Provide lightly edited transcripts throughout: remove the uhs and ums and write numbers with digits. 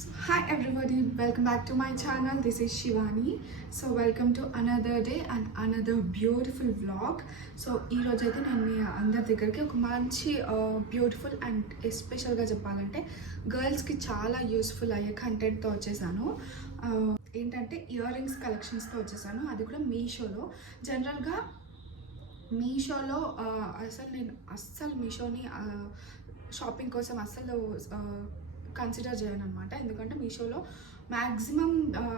So hi everybody, welcome back to my channel. This is Shivani. So welcome to another day and another beautiful vlog. So ఈ రోజు అయితే నేను మీ అందరి దగ్గరికి ఒక మంచి బ్యూటిఫుల్ అండ్ ఎస్పెషల్గా చెప్పాలంటే గర్ల్స్కి చాలా యూస్ఫుల్ అయ్యే కంటెంట్తో వచ్చేసాను. ఏంటంటే ఇయర్ రింగ్స్ కలెక్షన్స్తో వచ్చేసాను, అది కూడా మీషోలో. జనరల్గా మీషోలో అస్సలు మీషోని షాపింగ్ కోసం అస్సలు కన్సిడర్ చేయను అనమాట. ఎందుకంటే మీషోలో మ్యాక్సిమం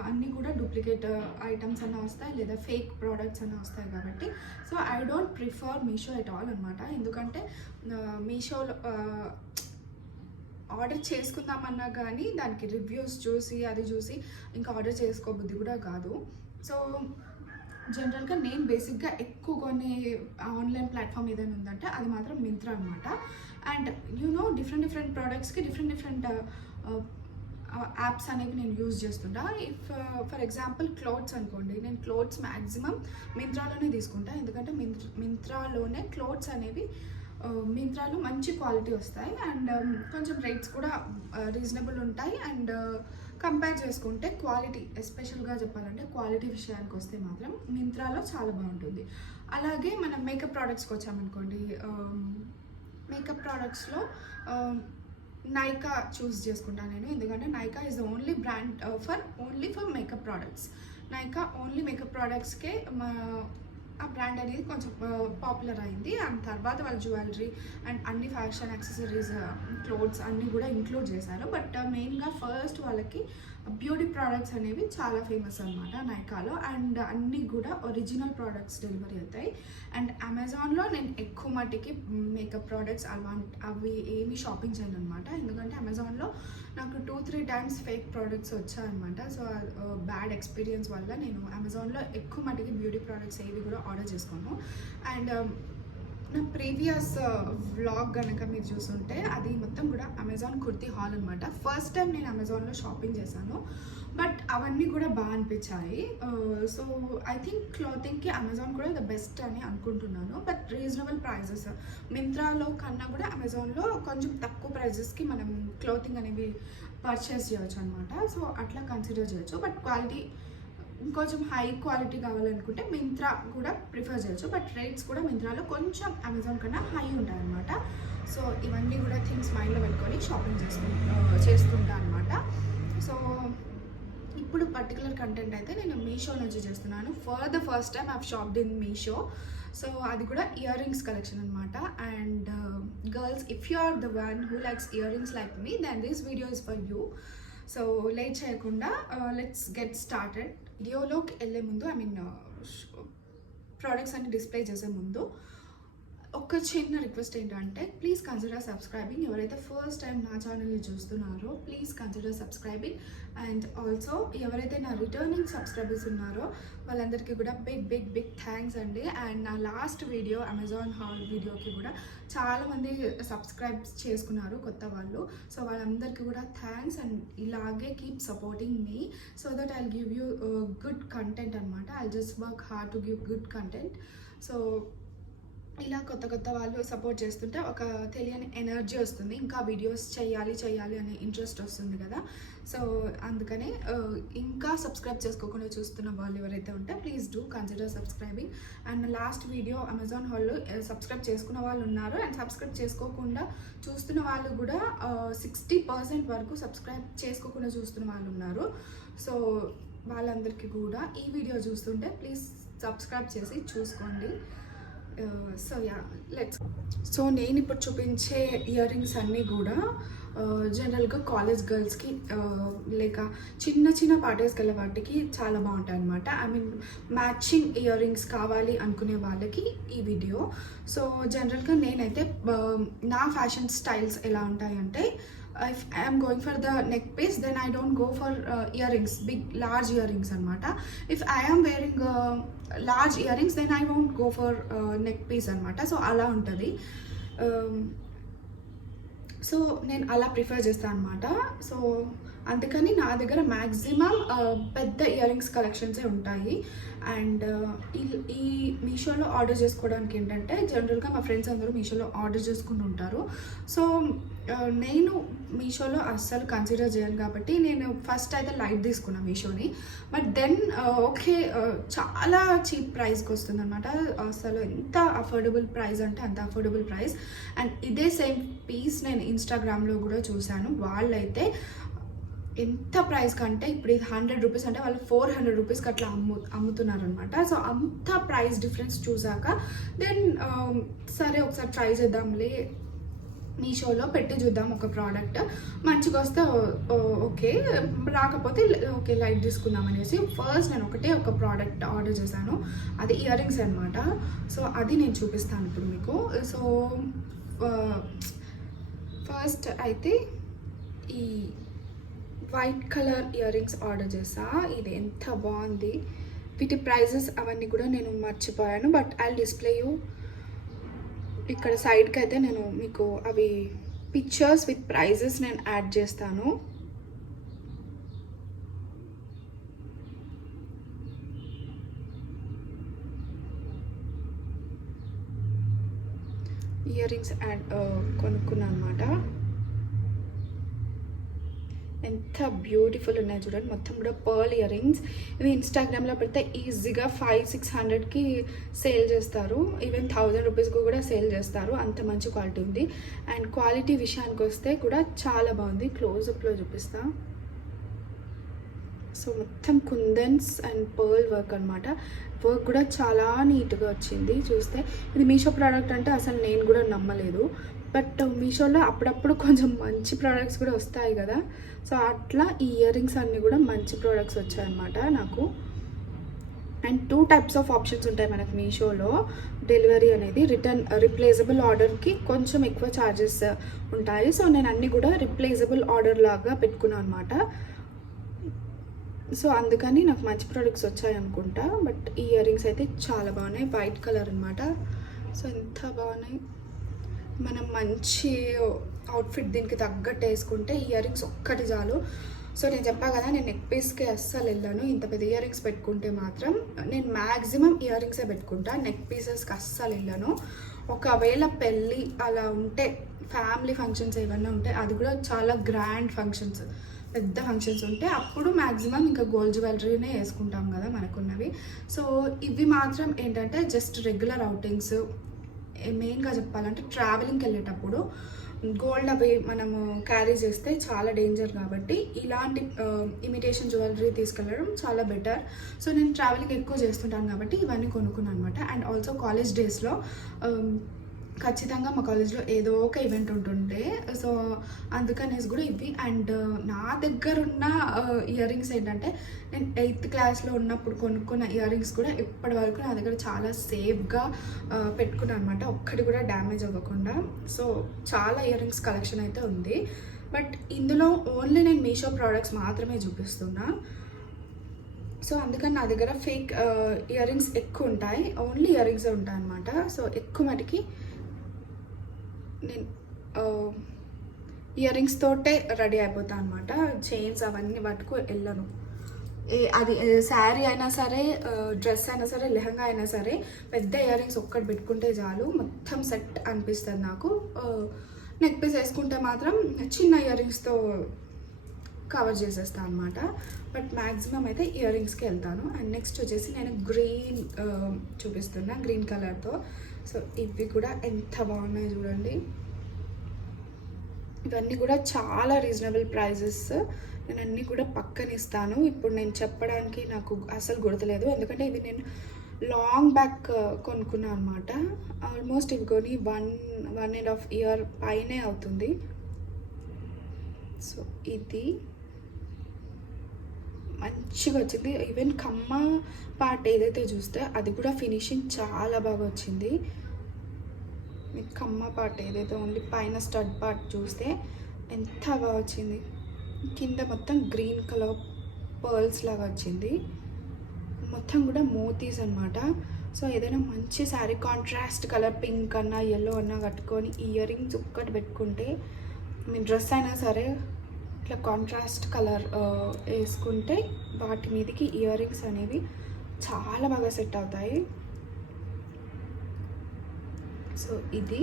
అన్నీ కూడా డూప్లికేట్ ఐటమ్స్ అన్న వస్తాయి, లేదా ఫేక్ ప్రోడక్ట్స్ అన్న వస్తాయి. కాబట్టి so I don't prefer Meesho at all అనమాట. ఎందుకంటే మీషోలో ఆర్డర్ చేసుకుందామన్నా కానీ దానికి రివ్యూస్ చూసి అది చూసి ఇంకా ఆర్డర్ చేసుకోబుద్ధి కూడా కాదు. సో జనరల్గా నేను బేసిక్గా ఎక్కువ కొన్ని ఆన్లైన్ ప్లాట్ఫామ్ ఏదైనా ఉందంటే అది మాత్రం మింత్రా అనమాట. అండ్ డిఫరెంట్ ప్రోడక్ట్స్కి డిఫరెంట్ యాప్స్ అనేవి నేను యూజ్ చేస్తుంటా. ఇఫ్ ఫర్ ఎగ్జాంపుల్ క్లోత్స్ అనుకోండి, నేను క్లోత్స్ మ్యాక్సిమం మింత్రాలోనే తీసుకుంటా. ఎందుకంటే మింత్రాలోనే క్లోత్స్ అనేవి మింత్రాలో మంచి క్వాలిటీ వస్తాయి అండ్ కొంచెం రేట్స్ కూడా రీజనబుల్ ఉంటాయి. అండ్ కంపేర్ చేసుకుంటే క్వాలిటీ, ఎస్పెషల్గా చెప్పాలంటే క్వాలిటీ విషయానికి వస్తే మాత్రం మింత్రాలో చాలా బాగుంటుంది. అలాగే మనం మేకప్ ప్రోడక్ట్స్కి వచ్చామనుకోండి, మేకప్ ప్రోడక్ట్స్లో నైకా చూస్ చేసుకుంటాను నేను. ఎందుకంటే Nykaa is the only brand only for makeup products. Nykaa only makeup ప్రోడక్ట్స్కే ఆ బ్రాండ్ అనేది కొంచెం పాపులర్ అయింది. అండ్ తర్వాత వాళ్ళ జ్యువెలరీ అండ్ అన్ని ఫ్యాషన్ యాక్సెసరీస్, క్లోత్స్ అన్నీ కూడా ఇంక్లూడ్ చేశారు. బట్ మెయిన్గా ఫస్ట్ వాళ్ళకి బ్యూటీ ప్రోడక్ట్స్ అనేవి చాలా ఫేమస్ అనమాట నైకాలో. అండ్ అన్నీ కూడా ఒరిజినల్ ప్రోడక్ట్స్ డెలివరీ అవుతాయి. అండ్ అమెజాన్లో నేను ఎక్కువ మట్టికి మేకప్ ప్రోడక్ట్స్ అవి ఏమీ షాపింగ్ చేయను అనమాట. ఎందుకంటే అమెజాన్లో నాకు 2-3 టైమ్స్ ఫేక్ ప్రోడక్ట్స్ వచ్చాయన్నమాట. సో బ్యాడ్ ఎక్స్పీరియన్స్ వల్ల నేను అమెజాన్లో ఎక్కువ మట్టికి బ్యూటీ ప్రోడక్ట్స్ ఏవి కూడా ఆర్డర్ చేసుకోను. అండ్ నా ప్రీవియస్ వ్లాగ్ కనుక మీరు చూస్తుంటే అది మొత్తం కూడా అమెజాన్ కుర్తీ హాల్ అనమాట. ఫస్ట్ టైం నేను అమెజాన్లో షాపింగ్ చేశాను, బట్ అవన్నీ కూడా బాగా అనిపించాయి. సో ఐ థింక్ క్లాతింగ్కి అమెజాన్ కూడా ద బెస్ట్ అని అనుకుంటున్నాను. బట్ రీజనబుల్ ప్రైజెస్ మింత్రాలో కన్నా కూడా అమెజాన్లో కొంచెం తక్కువ ప్రైజెస్కి మనం క్లాతింగ్ అనేవి పర్చేస్ చేయొచ్చు అనమాట. సో అట్లా కన్సిడర్ చేయొచ్చు. బట్ క్వాలిటీ ఇంకొంచెం హై క్వాలిటీ కావాలనుకుంటే మింత్రా కూడా ప్రిఫర్ చేయొచ్చు. బట్ రేట్స్ కూడా మింత్రాలో కొంచెం అమెజాన్ కన్నా హై ఉంటాయి అనమాట. సో ఇవన్నీ కూడా థింగ్స్ మైండ్లో పెట్టుకొని షాపింగ్ చేస్తుంటా అనమాట. సో ఇప్పుడు పర్టికులర్ కంటెంట్ అయితే నేను మీషో నుంచి చేస్తున్నాను. For the first time I've shopped in Meesho. So అది కూడా ఇయర్ రింగ్స్ కలెక్షన్ అనమాట. And girls, if you are the one who likes earrings like me, then this video is for you. So late చేయకుండా let's get started. వీడియోలోకి వెళ్ళే ముందు, products అన్ని display చేసే ముందు ఒక చిన్న రిక్వెస్ట్ ఏంటంటే, ప్లీజ్ కన్సిడర్ సబ్స్క్రైబింగ్. ఎవరైతే ఫస్ట్ టైం నా ఛానల్ని చూస్తున్నారో please consider subscribing. And also ఎవరైతే నా రిటర్నింగ్ సబ్స్క్రైబర్స్ ఉన్నారో వాళ్ళందరికీ కూడా బిగ్ థ్యాంక్స్ అండి. అండ్ నా లాస్ట్ వీడియో అమెజాన్ హాల్ వీడియోకి కూడా చాలామంది సబ్స్క్రైబ్ చేసుకున్నారు కొత్త వాళ్ళు. సో వాళ్ళందరికీ కూడా థ్యాంక్స్. అండ్ ఇలాగే keep supporting me so that I'll give you good content అనమాట. I'll just work hard to give good content. So ఇలా కొత్త వాళ్ళు సపోర్ట్ చేస్తుంటే ఒక తెలియని ఎనర్జీ వస్తుంది, ఇంకా వీడియోస్ చేయాలి అనే ఇంట్రెస్ట్ వస్తుంది కదా. సో అందుకనే ఇంకా సబ్స్క్రైబ్ చేసుకోకుండా చూస్తున్న వాళ్ళు ఎవరైతే ఉంటే please do consider subscribing. And last video Amazon హాల్లో సబ్స్క్రైబ్ చేసుకున్న వాళ్ళు ఉన్నారు. అండ్ సబ్స్క్రైబ్ చేసుకోకుండా చూస్తున్న వాళ్ళు కూడా 60% వరకు సబ్స్క్రైబ్ చేసుకోకుండా చూస్తున్న వాళ్ళు ఉన్నారు. సో వాళ్ళందరికీ కూడా ఈ వీడియో చూస్తుంటే ప్లీజ్ సబ్స్క్రైబ్ చేసి చూసుకోండి. So let's. సో నేను ఇప్పుడు చూపించే ఇయర్ రింగ్స్ అన్నీ కూడా జనరల్గా కాలేజ్ గర్ల్స్కి లేక చిన్న పార్టీస్కి వెళ్ళే వాటికి చాలా బాగుంటాయి అనమాట. మ్యాచింగ్ ఇయర్ రింగ్స్ కావాలి అనుకునే వాళ్ళకి ఈ వీడియో. సో జనరల్గా నేనైతే నా ఫ్యాషన్ స్టైల్స్ ఎలా ఉంటాయంటే, if I am going for the neck piece, then I don't go for earrings, large earrings anamata. If I am wearing large earrings, then I won't go for neck piece anamata. So ala untadi. So నేను అలా prefer చేస్తాను అనమాట. So అందుకని నా దగ్గర maximum పెద్ద ear rings కలెక్షన్సే ఉంటాయి. And ఈ మీషోలో ఆర్డర్ చేసుకోవడానికి ఏంటంటే జనరల్గా మా ఫ్రెండ్స్ అందరూ మీషోలో ఆర్డర్ చేసుకుంటూ ఉంటారు. సో నేను మీషోలో అస్సలు కన్సిడర్ చేయను కాబట్టి నేను ఫస్ట్ అయితే లైట్ తీసుకున్నాను మీషోని. బట్ దెన్ ఓకే, చాలా చీప్ ప్రైస్కి వస్తుంది అనమాట. అసలు ఎంత అఫోర్డబుల్ ప్రైస్ అంటే అంత అఫోర్డబుల్ ప్రైస్. అండ్ ఇదే సేమ్ పీస్ నేను ఇన్స్టాగ్రామ్లో కూడా చూశాను. వాళ్ళైతే ఎంత ప్రైస్ కంటే ఇప్పుడు ఇది 100 రూపీస్ అంటే వాళ్ళు 400 రూపీస్కి అట్లా అమ్ముతున్నారు అనమాట. సో అంత ప్రైస్ డిఫరెన్స్ చూసాక దెన్ సరే ఒకసారి ట్రై చేద్దాంలే, మీషోలో పెట్టి చూద్దాం ఒక ప్రోడక్ట్, మంచిగా వస్తే ఓకే, రాకపోతే ఓకే లైట్ తీసుకుందాం అనేసి ఫస్ట్ నేను ఒక ప్రోడక్ట్ ఆర్డర్ చేశాను. అది ఇయర్ రింగ్స్ అనమాట. సో అది నేను చూపిస్తాను ఇప్పుడు మీకు. సో ఫస్ట్ అయితే ఈ white colour ear rings order చేసా. ఇది ఎంత బాగుంది. వీటి ప్రైజెస్ అవన్నీ కూడా నేను మర్చిపోయాను, బట్ ఐ డిస్ప్లే యూ. ఇక్కడ సైడ్కి అయితే నేను మీకు అవి పిక్చర్స్ విత్ ప్రైజెస్ నేను యాడ్ చేస్తాను. ఇయర్ రింగ్స్ కొనుక్కున్నాను అనమాట. ఎంత బ్యూటిఫుల్ ఉన్నాయి చూడండి, మొత్తం కూడా పర్ల్ ఇయర్ రింగ్స్. ఇవి ఇన్స్టాగ్రామ్లో పెడితే ఈజీగా 500-600కి సేల్ చేస్తారు. ఈవెన్ 1000 రూపీస్కి కూడా సేల్ చేస్తారు. అంత మంచి క్వాలిటీ ఉంది. అండ్ క్వాలిటీ విషయానికి వస్తే కూడా చాలా బాగుంది. క్లోజప్లో చూపిస్తా. సో మొత్తం కుందన్స్ అండ్ పర్ల్ వర్క్ అనమాట. వర్క్ కూడా చాలా నీట్గా వచ్చింది. చూస్తే ఇది మీషో ప్రోడక్ట్ అంటే అసలు నేను కూడా నమ్మలేదు. బట్ మీషోలో అప్పుడప్పుడు కొంచెం మంచి ప్రోడక్ట్స్ కూడా వస్తాయి కదా. సో అట్లా ఈ ఇయర్ రింగ్స్ అన్నీ కూడా మంచి ప్రోడక్ట్స్ వచ్చాయన్నమాట నాకు. అండ్ 2 టైప్స్ ఆఫ్ ఆప్షన్స్ ఉంటాయి మనకి మీషోలో. డెలివరీ అనేది రిప్లేసబుల్ ఆర్డర్కి కొంచెం ఎక్కువ ఛార్జెస్ ఉంటాయి. సో నేను అన్నీ కూడా రిప్లేసబుల్ ఆర్డర్ లాగా పెట్టుకున్నాను అనమాట. సో అందుకని నాకు మంచి ప్రోడక్ట్స్ వచ్చాయి అనుకుంటా. బట్ ఈ ఇయర్ రింగ్స్ అయితే చాలా బాగున్నాయి. వైట్ కలర్ అనమాట. సో ఎంత బాగున్నాయి. మనం మంచి అవుట్ఫిట్ దీనికి తగ్గట్టు వేసుకుంటే ఇయర్ రింగ్స్ ఒక్కటి చాలు. సో నేను చెప్పా కదా, నేను నెక్ పీస్కి అస్సలు వెళ్ళాను. ఇంత పెద్ద ఇయర్ రింగ్స్ పెట్టుకుంటే మాత్రం నేను మ్యాక్సిమం ఇయర్ రింగ్సే పెట్టుకుంటా, నెక్ పీసెస్కి అస్సలు వెళ్ళాను. ఒకవేళ పెళ్ళి అలా ఉంటే, ఫ్యామిలీ ఫంక్షన్స్ ఏమన్నా ఉంటే, అది కూడా చాలా గ్రాండ్ ఫంక్షన్స్, పెద్ద ఫంక్షన్స్ ఉంటే అప్పుడు మ్యాక్సిమం ఇంకా గోల్డ్ జ్యువెలరీనే వేసుకుంటాం కదా మనకున్నవి. సో ఇవి మాత్రం ఏంటంటే జస్ట్ రెగ్యులర్ అవుటింగ్స్, మెయిన్గా చెప్పాలంటే ట్రావెలింగ్కి వెళ్ళేటప్పుడు గోల్డ్ అవి మనము క్యారీ చేస్తే చాలా డేంజర్ కాబట్టి ఇలాంటి ఇమిటేషన్ జ్యువెలరీ తీసుకెళ్ళడం చాలా బెటర్. సో నేను ట్రావెలింగ్ ఎక్కువ చేస్తుంటాను కాబట్టి ఇవన్నీ కొనుక్కున్నాను అనమాట. అండ్ ఆల్సో కాలేజ్ డేస్లో ఖచ్చితంగా మా కాలేజ్లో ఏదో ఒక ఈవెంట్ ఉంటుండే. సో అందుకనేసి కూడా ఇవి. అండ్ నా దగ్గర ఉన్న ఇయర్ రింగ్స్ ఏంటంటే నేను 8th క్లాస్లో ఉన్నప్పుడు కొనుక్కున్న ఇయర్ రింగ్స్ కూడా ఇప్పటి వరకు నా దగ్గర చాలా సేఫ్గా పెట్టుకున్నాను అనమాట, ఒక్కటి కూడా డ్యామేజ్ అవ్వకుండా. సో చాలా ఇయర్ రింగ్స్ కలెక్షన్ అయితే ఉంది. బట్ ఇందులో ఓన్లీ నేను మీషో ప్రోడక్ట్స్ మాత్రమే చూపిస్తున్నా. సో అందుకని నా దగ్గర ఫేక్ ఇయర్ రింగ్స్ ఎక్కువ ఉంటాయి, ఓన్లీ ఇయర్ రింగ్స్ ఉంటాయి అనమాట. సో ఎక్కువ మటుకి నేను ఇయర్ రింగ్స్ తోటే రెడీ అయిపోతాను అనమాట. చైన్స్ అవన్నీ పట్టుకు వెళ్ళను. అది శారీ అయినా సరే, డ్రెస్ అయినా సరే, లెహంగా అయినా సరే, పెద్ద ఇయర్ రింగ్స్ ఒక్కటి పెట్టుకుంటే చాలు, మొత్తం సెట్ అనిపిస్తుంది నాకు. నెక్ పీస్ వేసుకుంటే మాత్రం చిన్న ఇయర్ రింగ్స్తో కవర్ చేసేస్తాను అనమాట. బట్ మ్యాక్సిమం అయితే ఇయర్ రింగ్స్కి వెళ్తాను. అండ్ నెక్స్ట్ వచ్చేసి నేను గ్రీన్ చూపిస్తున్నా, గ్రీన్ కలర్తో. సో ఇవి కూడా ఎంత బాగున్నాయి చూడండి. ఇవన్నీ కూడా చాలా రీజనబుల్ ప్రైజెస్. నేను అన్నీ కూడా పక్కన ఇస్తాను. ఇప్పుడు నేను చెప్పడానికి నాకు అసలు గుర్తులేదు, ఎందుకంటే ఇది నేను లాంగ్ బ్యాక్ కొనుక్కున్నాను అనమాట. ఆల్మోస్ట్ ఇవి కొని 1.5 ఇయర్ పైనే అవుతుంది. సో ఇది మంచిగా వచ్చింది. ఈవెన్ కమ్మ పార్ట్ ఏదైతే చూస్తే అది కూడా ఫినిషింగ్ చాలా బాగా వచ్చింది. మీకు కమ్మ పార్ట్ ఏదైతే ఓన్లీ పైన స్టడ్ పార్ట్ చూస్తే ఎంత బాగా వచ్చింది. కింద మొత్తం గ్రీన్ కలర్ పర్ల్స్ లాగా వచ్చింది. మొత్తం కూడా మోతీస్ అనమాట. సో ఏదైనా మంచి శారీ కాంట్రాస్ట్ కలర్ పింక్ అన్నా ఎల్లో అన్నా కట్టుకొని ఇయర్ రింగ్స్ ఒక్కటి పెట్టుకుంటే మీ డ్రెస్ అయినా సరే ఇట్లా కాంట్రాస్ట్ కలర్ వేసుకుంటే వాటి మీదకి ఇయర్ రింగ్స్ అనేవి చాలా బాగా సెట్ అవుతాయి. సో ఇది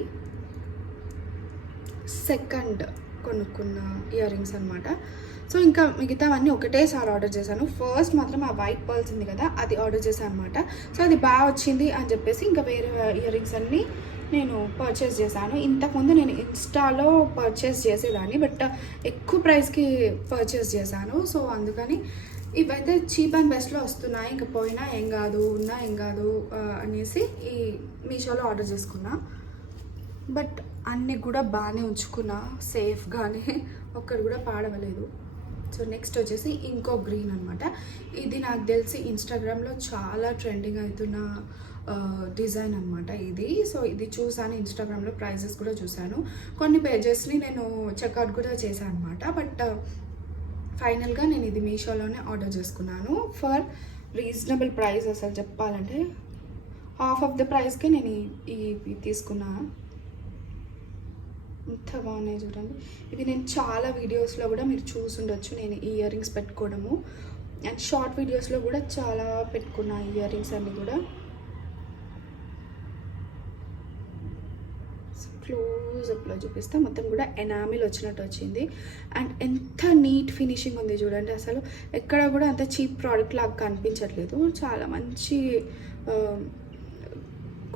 సెకండ్ కొనుక్కున్న ఇయర్ రింగ్స్ అనమాట. సో ఇంకా మిగతావన్నీ ఒకటేసారి ఆర్డర్ చేశాను. ఫస్ట్ మాత్రం ఆ వైట్ పర్ల్స్ ఉంది కదా, అది ఆర్డర్ చేశాను అనమాట. సో అది బాగా వచ్చింది అని చెప్పేసి ఇంకా వేరే ఇయర్ రింగ్స్ అన్నీ నేను పర్చేస్ చేశాను. ఇంతకుముందు నేను ఇన్స్టాలో పర్చేస్ చేసేదాన్ని, బట్ ఎక్కువ ప్రైస్కి పర్చేస్ చేశాను. సో అందుకని ఇవైతే చీప్ అండ్ బెస్ట్లో వస్తున్నాయి, ఇంకా పోయినా ఏం కాదు, ఉన్నా ఏం కాదు అనేసి ఈ మీషోలో ఆర్డర్ చేసుకున్నా. బట్ అన్నీ కూడా బాగానే ఉంచుకున్నా సేఫ్గానే, ఒక్కరు కూడా పాడవలేదు. సో నెక్స్ట్ వచ్చేసి ఇంకో గ్రీన్ అనమాట. ఇది నాకు తెలిసి ఇన్స్టాగ్రామ్లో చాలా ట్రెండింగ్ అవుతున్న డిజైన్ అనమాట ఇది. సో ఇది చూసాను ఇన్స్టాగ్రామ్లో, ప్రైజెస్ కూడా చూశాను. కొన్ని పేజెస్ని నేను చెక్అవుట్ కూడా చేశాను అనమాట. బట్ ఫైనల్గా నేను ఇది మీషోలోనే ఆర్డర్ చేసుకున్నాను ఫర్ రీజనబుల్ ప్రైస్. అసలు చెప్పాలంటే హాఫ్ ఆఫ్ ద ప్రైస్కే నేను ఇవి తీసుకున్నాను. ఇంత బాగున్నాయి చూడండి. ఇవి నేను చాలా వీడియోస్లో కూడా మీరు చూసుండొచ్చు, నేను ఈ ఇయర్ రింగ్స్ పెట్టుకోవడము. అండ్ షార్ట్ వీడియోస్లో కూడా చాలా పెట్టుకున్నా ఇయర్ రింగ్స్ అన్నీ కూడా. క్లోజ్అప్లో చూపిస్తే మొత్తం కూడా ఎనామిల్ వచ్చినట్టు వచ్చింది. అండ్ ఎంత నీట్ ఫినిషింగ్ ఉంది చూడండి. అసలు ఎక్కడ కూడా అంత చీప్ ప్రోడక్ట్ లాగా కనిపించట్లేదు, చాలా మంచి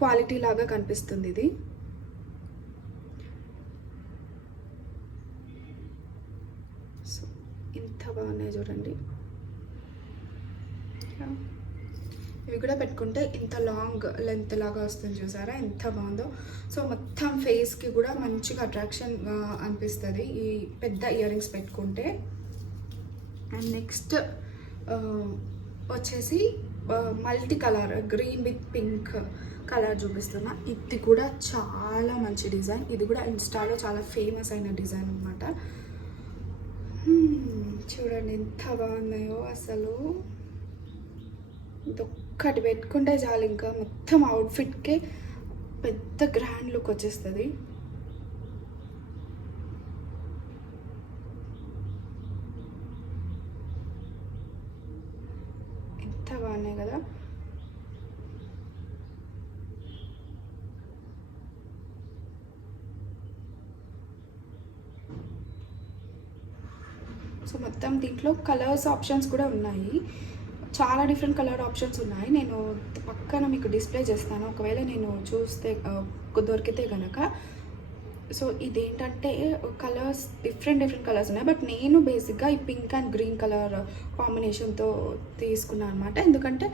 క్వాలిటీ లాగా కనిపిస్తుంది ఇది. సో ఇంత బాగున్నాయి చూడండి. ఇవి కూడా పెట్టుకుంటే ఇంత లాంగ్ లెంత్ లాగా వస్తుంది చూసారా, ఎంత బాగుందో. సో మొత్తం ఫేస్కి కూడా మంచిగా అట్రాక్షన్ అనిపిస్తుంది ఈ పెద్ద ఇయర్ రింగ్స్ పెట్టుకుంటే. అండ్ నెక్స్ట్ వచ్చేసి multi colour green with pink colour చూపిస్తున్నా. ఇది కూడా చాలా మంచి డిజైన్. ఇది కూడా ఇన్స్టాలో చాలా ఫేమస్ అయిన డిజైన్ అనమాట. చూడండి ఎంత బాగున్నాయో అసలు. ఒక్కటి పెట్టుకుంటే చాలు, ఇంకా మొత్తం అవుట్ఫిట్కే పెద్ద గ్రాండ్ లుక్ వచ్చేస్తుంది. ఎంత బాగున్నాయి కదా. సో మొత్తం దీంట్లో కలర్స్ ఆప్షన్స్ కూడా ఉన్నాయి, చాలా డిఫరెంట్ కలర్ ఆప్షన్స్ ఉన్నాయి. నేను పక్కన మీకు డిస్ప్లే చేస్తాను ఒకవేళ నేను చూస్తే దొరికితే కనుక. సో ఇదేంటంటే కలర్స్ డిఫరెంట్ కలర్స్ ఉన్నాయి, బట్ నేను బేసిక్గా ఈ పింక్ అండ్ గ్రీన్ కలర్ కాంబినేషన్తో తీసుకున్నాను అనమాట. ఎందుకంటే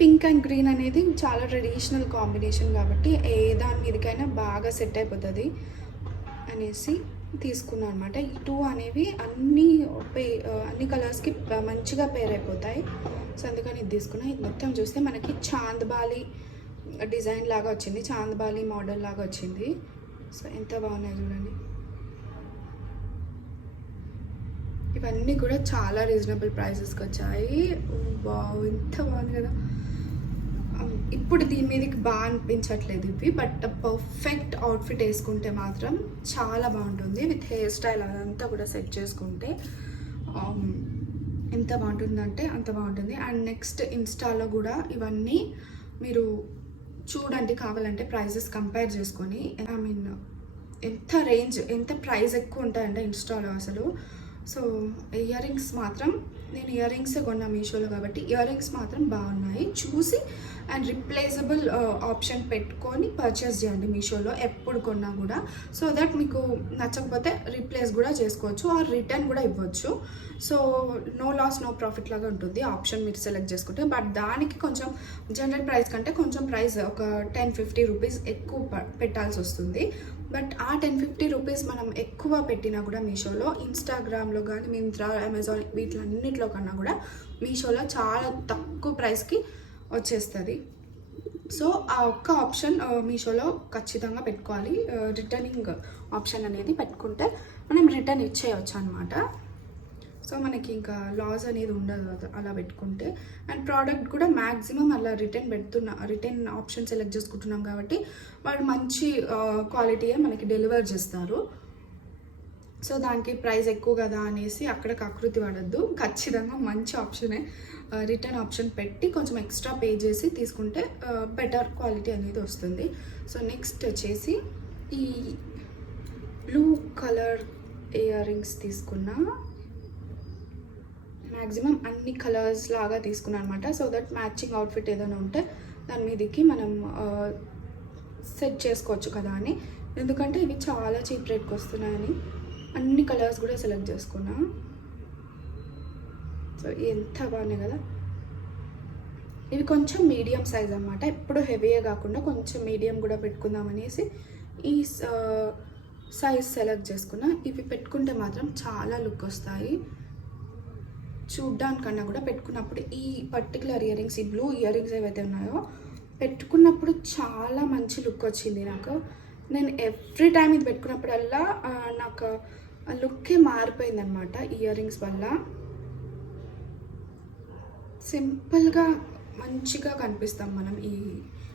పింక్ అండ్ గ్రీన్ అనేది చాలా ట్రెడిషనల్ కాంబినేషన్ కాబట్టి ఏ దాని మీదకైనా బాగా సెట్ అయిపోతుంది అనేసి తీసుకున్నాను అనమాట. ఈ టూ అనేవి అన్ని కలర్స్కి మంచిగా పేర్ అయిపోతాయి. సో అందుకని ఇది తీసుకున్నాను. ఇది మొత్తం చూస్తే మనకి చాంద్బాలి డిజైన్ లాగా వచ్చింది, చాంద్బాలి మోడల్ లాగా వచ్చింది. సో ఎంత బాగున్నాయి చూడండి. ఇవన్నీ కూడా చాలా రీజనబుల్ ప్రైసెస్కి వచ్చాయి. బాగు ఎంత బాగుంది కదా. ఇప్పుడు దీని మీదకి బాగా అనిపించట్లేదు ఇవి, బట్ పర్ఫెక్ట్ అవుట్ఫిట్ వేసుకుంటే మాత్రం చాలా బాగుంటుంది. విత్ హెయిర్ స్టైల్ అదంతా కూడా సెట్ చేసుకుంటే ఎంత బాగుంటుందంటే అంత బాగుంటుంది. అండ్ నెక్స్ట్ ఇన్స్టాలో కూడా ఇవన్నీ మీరు చూడండి కావాలంటే, ప్రైజెస్ కంపేర్ చేసుకొని. ఐ మీన్ ఎంత ప్రైస్ ఎక్కువ ఉంటాయంటే ఇన్స్టాలో అసలు. సో ఇయర్ రింగ్స్ మాత్రం నేను ఇయర్ రింగ్స్ కొన్నా మీషోలో కాబట్టి ఇయర్ రింగ్స్ మాత్రం బాగున్నాయి. చూసి అండ్ రిప్లేసబుల్ ఆప్షన్ పెట్టుకొని పర్చేస్ చేయండి మీషోలో ఎప్పుడు కొన్నా కూడా. సో దట్ మీకు నచ్చకపోతే రీప్లేస్ కూడా చేసుకోవచ్చు ఆర్ రిటర్న్ కూడా ఇవ్వచ్చు. So no loss no profit లాగా ఉంటుంది ఆప్షన్ మీరు సెలెక్ట్ చేసుకుంటే. బట్ దానికి కొంచెం జనరల్ ప్రైస్ కంటే కొంచెం ప్రైస్ ఒక 10-50 రూపీస్ ఎక్కువ పెట్టాల్సి వస్తుంది. బట్ ఆ 10-50 రూపీస్ మనం ఎక్కువ పెట్టినా కూడా మీషోలో, ఇన్స్టాగ్రామ్లో కానీ మింత్రా, అమెజాన్ వీటిలన్నిటిలో కన్నా కూడా మీషోలో చాలా తక్కువ ప్రైస్కి వచ్చేస్తుంది. సో ఆ ఒక్క ఆప్షన్ మీషోలో ఖచ్చితంగా పెట్టుకోవాలి. రిటర్నింగ్ ఆప్షన్ అనేది పెట్టుకుంటే మనం రిటర్న్ ఇచ్చేయచ్చు అనమాట. సో మనకి ఇంకా లాస్ అనేది ఉండదు అలా పెట్టుకుంటే. అండ్ ప్రోడక్ట్ కూడా మ్యాక్సిమం అలా రిటర్న్ ఆప్షన్ సెలెక్ట్ చేసుకుంటున్నాం కాబట్టి వాళ్ళు మంచి క్వాలిటీయే మనకి డెలివర్ చేస్తారు. సో దానికి ప్రైస్ ఎక్కువ కదా అనేసి అక్కడ కకృతి పడద్దు, ఖచ్చితంగా మంచి ఆప్షనే. రిటర్న్ ఆప్షన్ పెట్టి కొంచెం ఎక్స్ట్రా పే చేసి తీసుకుంటే బెటర్ క్వాలిటీ అనేది వస్తుంది. సో నెక్స్ట్ వచ్చేసి ఈ బ్లూ కలర్ ఇయర్ రింగ్స్ తీసుకున్నా. మ్యాక్సిమం అన్ని కలర్స్ లాగా తీసుకున్నాను అనమాట. సో దట్ మ్యాచింగ్ అవుట్ఫిట్ ఏదైనా ఉంటే దాని మీదకి మనం సెట్ చేసుకోవచ్చు కదా అని. ఎందుకంటే ఇవి చాలా చీప్ రేట్కి వస్తున్నాయని అన్ని కలర్స్ కూడా సెలెక్ట్ చేసుకున్నా. సో ఎంత బాగున్నాయి కదా. ఇవి కొంచెం మీడియం సైజ్ అనమాట, ఎప్పుడు హెవీగా కాకుండా కొంచెం మీడియం కూడా పెట్టుకుందాం అనేసి ఈ సైజ్ సెలెక్ట్ చేసుకున్నా. ఇవి పెట్టుకుంటే మాత్రం చాలా లుక్ వస్తాయి చూడ్డానికన్నా కూడా. పెట్టుకున్నప్పుడు ఈ పర్టికులర్ ఇయర్ రింగ్స్, ఈ బ్లూ ఇయర్ రింగ్స్ ఏవైతే ఉన్నాయో పెట్టుకున్నప్పుడు చాలా మంచి లుక్ వచ్చింది నాకు. నేను ఎవ్రీ టైం ఇది పెట్టుకున్నప్పుడల్లా నాకు లుక్కే మారిపోయింది అనమాట ఇయర్ రింగ్స్ వల్ల. సింపుల్గా మంచిగా కనిపిస్తాం మనం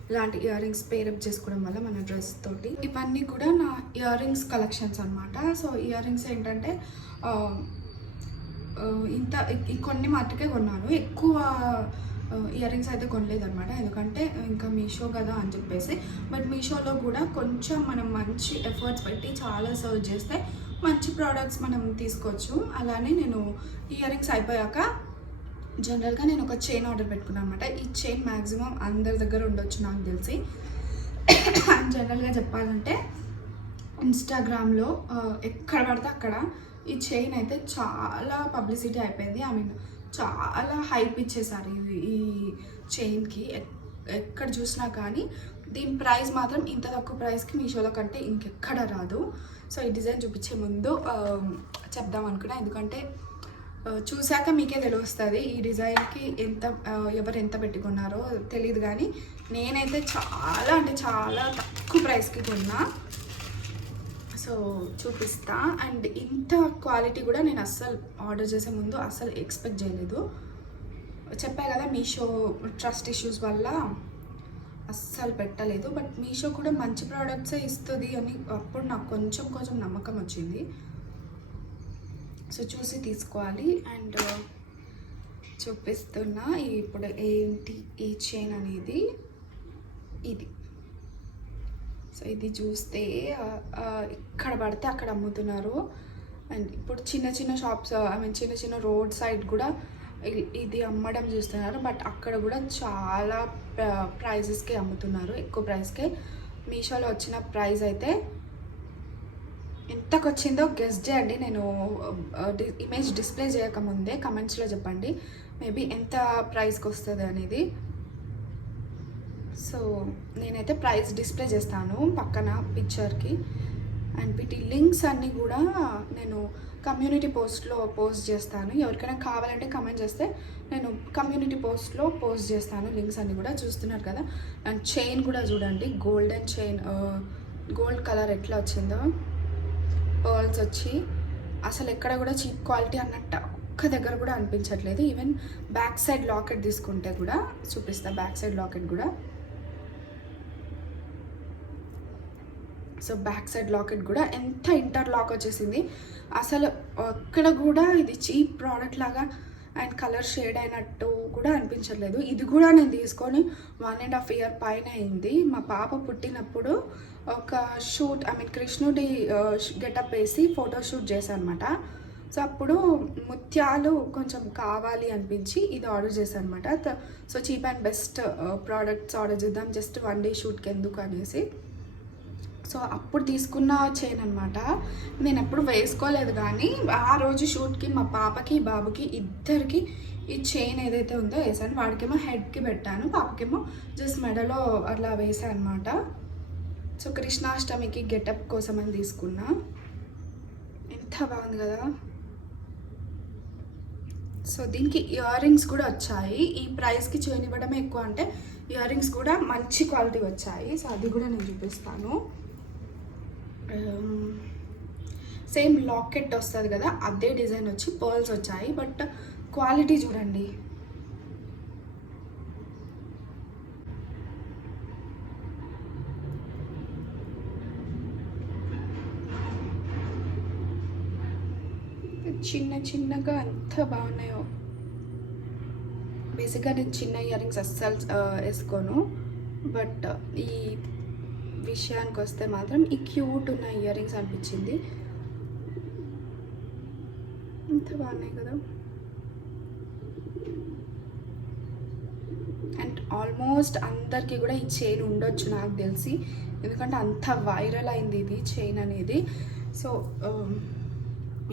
ఇలాంటి ఇయర్ రింగ్స్ పేరప్ చేసుకోవడం వల్ల మన డ్రెస్ తోటి. ఇవన్నీ కూడా నా ఇయర్ రింగ్స్ కలెక్షన్స్ అనమాట. సో ఇయర్ రింగ్స్ ఏంటంటే కొన్ని మాత్రమే కొన్నాను, ఎక్కువ ఇయర్ రింగ్స్ అయితే కొనలేదన్నమాట. ఎందుకంటే ఇంకా మీషో కదా అని చెప్పేసి. బట్ మీషోలో కూడా కొంచెం మనం మంచి ఎఫర్ట్స్ పెట్టి చాలా సర్చ్ చేస్తే మంచి ప్రోడక్ట్స్ మనం తీసుకోవచ్చు. అలానే నేను ఇయర్ రింగ్స్ అయిపోయాక జనరల్గా నేను ఒక చైన్ ఆర్డర్ పెట్టుకున్నాను అనమాట. ఈ చైన్ మ్యాక్సిమం అందరి దగ్గర ఉండొచ్చు నాకు తెలిసి. జనరల్గా చెప్పాలంటే ఇన్స్టాగ్రామ్లో ఎక్కడ పడితే అక్కడ ఈ చైన్ అయితే చాలా పబ్లిసిటీ అయిపోయింది. ఐ మీన్ చాలా హైప్ ఇచ్చేసారు ఈ చైన్కి. ఎక్కడ చూసినా కానీ దీని ప్రైస్ మాత్రం ఇంత తక్కువ ప్రైస్కి మీషోలో కంటే ఇంకెక్కడ రాదు. సో ఈ డిజైన్ చూపించే ముందు చెప్దాం అనుకున్నా, ఎందుకంటే చూశాక మీకే తెలుస్తుంది ఈ డిజైన్కి ఎవరు ఎంత పెట్టుకున్నారో తెలియదు. కానీ నేనైతే చాలా అంటే చాలా తక్కువ ప్రైస్కి కొన్నా. సో చూపిస్తా. అండ్ ఇంత క్వాలిటీ కూడా నేను అస్సలు ఆర్డర్ చేసే ముందు అస్సలు ఎక్స్పెక్ట్ చేయలేదు. చెప్పా కదా మీషో ట్రస్ట్ ఇష్యూస్ వల్ల అస్సలు పెట్టలేదు. బట్ మీషో కూడా మంచి ప్రోడక్ట్సే ఇస్తుంది అని అప్పుడు నాకు కొంచెం నమ్మకం వచ్చింది. సో చూసి తీసుకోవాలి. అండ్ చూపిస్తున్నా ఇప్పుడు ఏంటి ఈ చైన్ అనేది. ఇది సో ఇది చూస్తే ఇక్కడ పడితే అక్కడ అమ్ముతున్నారు. అండ్ ఇప్పుడు చిన్న షాప్స్, ఐ మీన్ చిన్న రోడ్ సైడ్ కూడా ఇది అమ్మడం చూస్తున్నారు. బట్ అక్కడ కూడా చాలా ప్రైజెస్కే అమ్ముతున్నారు, ఎక్కువ ప్రైస్కే. మీషోలో వచ్చిన ప్రైస్ అయితే ఎంతకు వచ్చిందో గెస్ చేయండి. నేను ఇమేజ్ డిస్ప్లే చేయకముందే కమెంట్స్లో చెప్పండి మేబీ ఎంత ప్రైస్కి వస్తుంది అనేది. సో నేనైతే ప్రైస్ డిస్ప్లే చేస్తాను పక్కన పిక్చర్కి. అండ్ వీటి లింక్స్ అన్నీ కూడా నేను కమ్యూనిటీ పోస్ట్లో పోస్ట్ చేస్తాను. ఎవరికైనా కావాలంటే కమెంట్ చేస్తే నేను కమ్యూనిటీ పోస్ట్లో పోస్ట్ చేస్తాను లింక్స్ అన్నీ కూడా. చూస్తున్నారు కదా. అండ్ చైన్ కూడా చూడండి, గోల్డెన్ చైన్, గోల్డ్ కలర్ ఎట్లా వచ్చిందో, పర్ల్స్ వచ్చి అసలు ఎక్కడ కూడా చీప్ క్వాలిటీ అన్నట్టు ఒక్క దగ్గర కూడా అనిపించట్లేదు. ఈవెన్ బ్యాక్ సైడ్ లాకెట్ తీసుకుంటే కూడా చూపిస్తా. బ్యాక్ సైడ్ లాకెట్ కూడా, సో బ్యాక్ సైడ్ లాకెట్ కూడా ఎంత ఇంటర్లాక్ వచ్చేసింది. అసలు ఎక్కడ కూడా ఇది చీప్ ప్రోడక్ట్ లాగా అండ్ కలర్ షేడ్ అయినట్టు కూడా అనిపించట్లేదు. ఇది కూడా నేను తీసుకొని 1.5 year పైన అయింది. మా పాప పుట్టినప్పుడు ఒక షూట్, ఐ మీన్ కృష్ణుడి గెటప్ వేసి ఫోటోషూట్ చేశాను అనమాట. సో అప్పుడు ముత్యాలు కొంచెం కావాలి అనిపించి ఇది ఆర్డర్ చేశాను అనమాట. So cheap and best products order చేద్దాం జస్ట్ 1 day షూట్కి ఎందుకు అనేసి. సో అప్పుడు తీసుకున్న చైన్ అనమాట. నేను ఎప్పుడు వేసుకోలేదు, కానీ ఆ రోజు షూట్కి మా పాపకి బాబుకి ఇద్దరికి ఈ చైన్ ఏదైతే ఉందో వేసాను. వాడికేమో హెడ్కి పెట్టాను, పాపకేమో జస్ట్ మెడలో అట్లా వేసాను అనమాట. సో కృష్ణాష్టమికి గెటప్ కోసం అని తీసుకున్నా. ఎంత బాగుంది కదా. సో దీనికి ఇయర్ రింగ్స్ కూడా వచ్చాయి. ఈ ప్రైస్కి చైన్ ఇవ్వడమే ఎక్కువ అంటే ఇయర్ రింగ్స్ కూడా మంచి క్వాలిటీ వచ్చాయి. సో అది కూడా నేను చూపిస్తాను. సేమ్ లాకెట్ వస్తుంది కదా, అదే డిజైన్ వచ్చి పర్ల్స్ వచ్చాయి. బట్ క్వాలిటీ చూడండి, చిన్న చిన్నగా ఎంత బాగున్నాయో. బేసిక్గా నేను చిన్న ఇయర్ రింగ్స్ అస్సలు వేసుకోను, బట్ ఈ విషయానికి వస్తే మాత్రం ఈ క్యూట్ ఉన్న ఇయర్ రింగ్స్ అనిపించింది. ఎంత బాగున్నాయి కదా. అండ్ ఆల్మోస్ట్ అందరికీ కూడా ఈ చైన్ ఉండొచ్చు నాకు తెలిసి, ఎందుకంటే అంత వైరల్ అయింది ఇది చైన్ అనేది. సో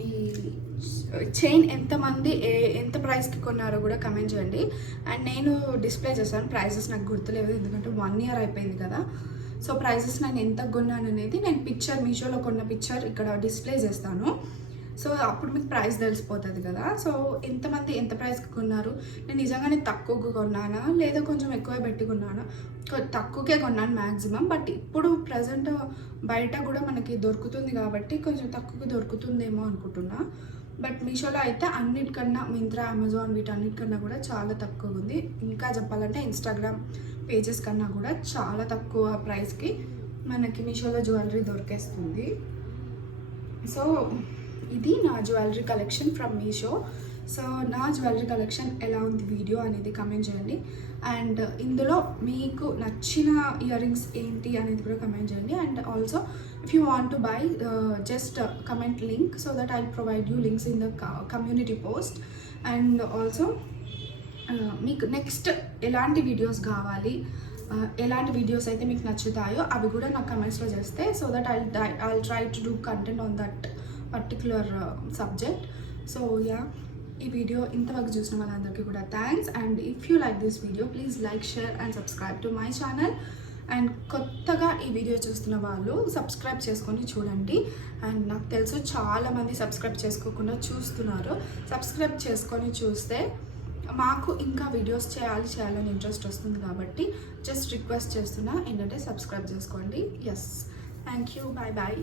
ఈ చైన్ ఎంతమంది ఎంత ప్రైస్కి కొన్నారో కూడా కమెంట్ చేయండి. అండ్ నేను డిస్ప్లే చేశాను ప్రైజెస్, నాకు గుర్తులేదు ఎందుకంటే 1 year అయిపోయింది కదా. సో ప్రైజెస్ నేను ఎంత కొన్నాను అనేది నేను పిక్చర్, మీషోలో కొన్న పిక్చర్ ఇక్కడ డిస్ప్లే చేస్తాను. సో అప్పుడు మీకు ప్రైస్ తెలిసిపోతుంది కదా. సో ఎంతమంది ఎంత ప్రైస్కి కొన్నారు, నేను నిజంగానే తక్కువగా కొన్నానా లేదా కొంచెం ఎక్కువ పెట్టి కొన్నానా? తక్కువకే కొన్నాను మ్యాక్సిమం, బట్ ఇప్పుడు ప్రజెంట్ బయట కూడా మనకి దొరుకుతుంది కాబట్టి కొంచెం తక్కువగా దొరుకుతుందేమో అనుకుంటున్నా. బట్ మీషోలో అయితే అన్నిటికన్నా, మింత్రా, అమెజాన్ వీటన్నిటికన్నా కూడా చాలా తక్కువ ఉంది. ఇంకా చెప్పాలంటే ఇన్స్టాగ్రామ్ పేజెస్ కన్నా కూడా చాలా తక్కువ ప్రైస్కి మనకి మీషోలో జ్యువెలరీ దొరికేస్తుంది. సో ఇది నా jewellery collection from Meesho. So నా జ్యువెలరీ కలెక్షన్ ఎలా ఉంది వీడియో అనేది కమెంట్ చేయండి. అండ్ ఇందులో మీకు నచ్చిన ఇయర్ రింగ్స్ ఏంటి అనేది కూడా కమెంట్ చేయండి. And also if you want to buy just comment link so that I provide you links in the community post. And also మీకు నెక్స్ట్ ఎలాంటి వీడియోస్ కావాలి, ఎలాంటి వీడియోస్ అయితే మీకు నచ్చుతాయో అవి కూడా నాకు కమెంట్స్లో చేస్తే so that I'll try to do content on that particular subject. So yeah, ఈ వీడియో ఇంతవరకు చూసిన వాళ్ళందరికీ కూడా thanks. And if you like this video please like, share and subscribe to my channel. And కొత్తగా ఈ వీడియో చూస్తున్న వాళ్ళు subscribe చేసుకొని చూడండి. అండ్ నాకు తెలుసు చాలామంది సబ్స్క్రైబ్ చేసుకోకుండా చూస్తున్నారు. సబ్స్క్రైబ్ చేసుకొని చూస్తే మాకు ఇంకా వీడియోస్ చేయాలని ఇంట్రెస్ట్ వస్తుంది కాబట్టి జస్ట్ రిక్వెస్ట్ చేస్తున్నా ఏంటంటే సబ్స్క్రైబ్ చేసుకోండి. Yes, thank you, bye bye.